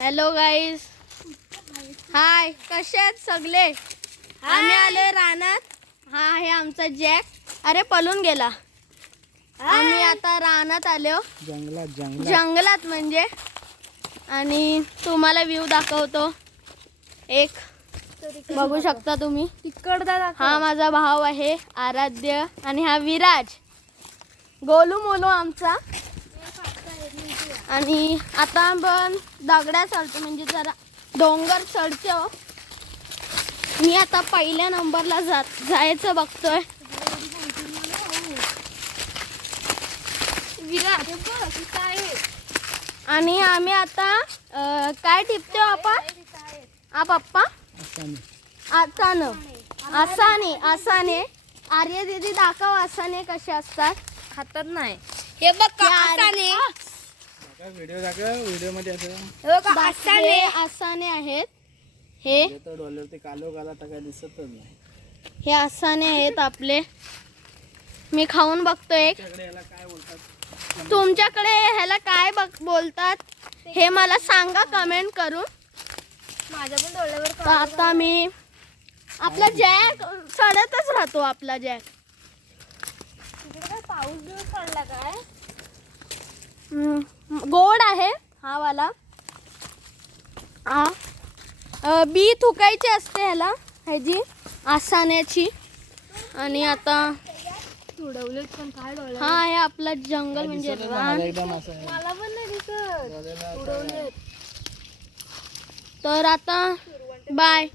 Hello guys, हाय. कसे आहेत सगळे? आम्ही आलोय रानात. हा आहे आमचा जॅक. अरे पळून गेला. आम्ही आता रानात आलो, जंगलात म्हणजे. आणि तुम्हाला व्ह्यू दाखवतो. एक बघू शकता तुम्ही. हा माझा भाऊ आहे आराध्य आणि हा विराज, गोलू मोलू आमचा. आणि आता आपण दगड्या चढतो, म्हणजे जरा डोंगर चढतो. मी आता पहिल्या नंबरला जायचं बघतोय. आणि आम्ही आता काय टिपतो आपण? आ पप्पा आसाने. आर्य दीदी दाखव आसाने कसे असतात. खातात नाही. हे बघ आसाने. व्हिडिओ दाखव. व्हिडिओ मध्ये आसाने आहेत. हे डोळ्यावरती कालो काला काय दिसतच नाही. हे आसाने आहेत आपले. मी खाऊन बघतो एक. याला काय बोलतात? तुमच्याकडे ह्याला काय बोलतात हे मला सांगा कमेंट करून. माझ्या पण डोळ्यावर तर आता मी आपला जॅक चढतच राहतो. आपला जॅक काय पाऊस दिवस पडला काय? गोड आहे हा वाला. बी थुकायची असते ह्याला, ह्याची आसाण्याची. आणि आता उडवलेत पण काय डोळ्यावर. हा आहे आपला जंगल म्हणजे रान. एकदम असं मला पण नाही दिसत. उडवलेत. तर आता बाय.